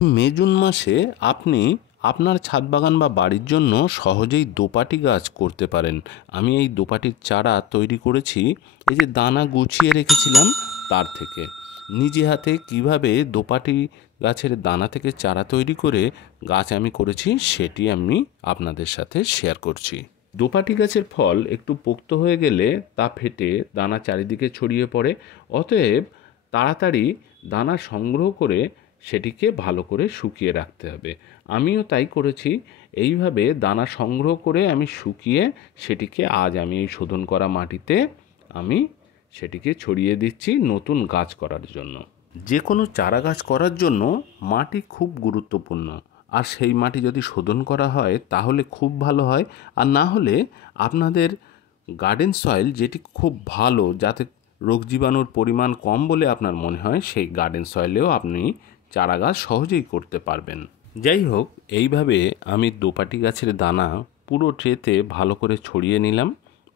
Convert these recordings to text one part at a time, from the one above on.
May June মাসে আপনি আপনার ছাদ বাগান বা বাড়ির জন্য সহজেই দোপাটি গাছ করতে পারেন। আমি এই দোপাটির চারা তৈরি করেছি এই যে দানা গুছিয়ে রেখেছিলাম তার থেকে। নিজে হাতে কিভাবে দোপাটি গাছের দানা থেকে চারা তৈরি করে গাছ আমি করেছি সেটি আমি আপনাদের সাথে শেয়ার করছি। দোপাটি গাছের ফল একটু পোক্ত হয়ে গেলে তা ফেটে দানা চারিদিকে ছড়িয়ে পড়ে। অতএব তাড়াতাড়ি দানা সংগ্রহ করে সেটিকে ভালো করে শুকিয়ে রাখতে হবে। আমিও তাই করেছি। এইভাবে দানা সংগ্রহ করে আমি শুকিয়ে সেটিকে আজ আমি এই শোধন করা মাটিতে আমি সেটিকে ছড়িয়ে দিচ্ছি নতুন গাছ করার জন্য। যে কোনো চারা গাছ করার জন্য মাটি খুব গুরুত্বপূর্ণ। আর সেই মাটি যদি শোধন করা হয় তাহলে খুব ভালো হয়। আর না হলে আপনাদের গার্ডেন সয়েল যেটি খুব ভালো, যাতে রোগ জীবাণুর পরিমাণ কম বলে আপনার মনে হয়, সেই গার্ডেন সয়েলেও আপনি চারা গাছ সহজেই করতে পারবেন। যাই হোক, এইভাবে আমি দোপাটি গাছের দানা পুরো ট্রেতে ভালো করে ছড়িয়ে নিলাম।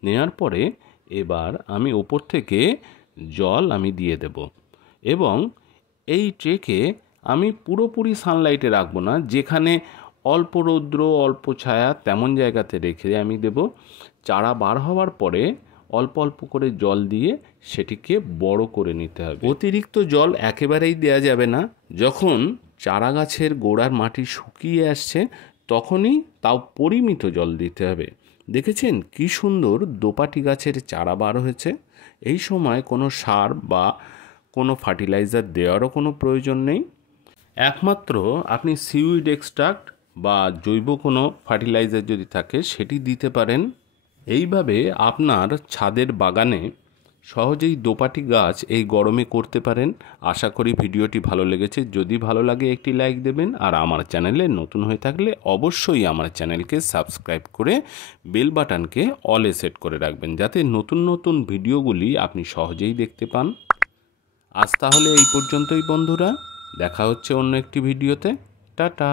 নেওয়ার পরে এবার আমি ওপর থেকে জল আমি দিয়ে দেব এবং এই ট্রেকে আমি পুরোপুরি সানলাইটে রাখবো না, যেখানে অল্প রৌদ্র অল্প ছায়া তেমন জায়গাতে রেখে আমি দেব। চারা বার হওয়ার পরে অল্প অল্প করে জল দিয়ে সেটিকে বড় করে নিতে হবে। অতিরিক্ত জল একেবারেই দেয়া যাবে না। যখন চারা গাছের গোড়ার মাটি শুকিয়ে আসছে তখনই তাও পরিমিত জল দিতে হবে। দেখেছেন কি সুন্দর দোপাটি গাছের চারা বার হয়েছে। এই সময় কোনো সার বা কোনো ফার্টিলাইজার দেওয়ারও কোনো প্রয়োজন নেই। একমাত্র আপনি সিউইড এক্সট্রাক্ট বা জৈব কোনো ফার্টিলাইজার যদি থাকে সেটি দিতে পারেন। এইভাবে আপনার ছাদের বাগানে সহজেই দোপাটি গাছ এই গরমে করতে পারেন। আশা করি ভিডিওটি ভালো লেগেছে। যদি ভালো লাগে একটি লাইক দেবেন, আর আমার চ্যানেলে নতুন হয়ে থাকলে অবশ্যই আমার চ্যানেলকে সাবস্ক্রাইব করে বেল বাটনকে অলে সেট করে রাখবেন, যাতে নতুন নতুন ভিডিওগুলি আপনি সহজেই দেখতে পান। আজ তাহলে এই পর্যন্তই বন্ধুরা, দেখা হচ্ছে অন্য একটি ভিডিওতে। টাটা।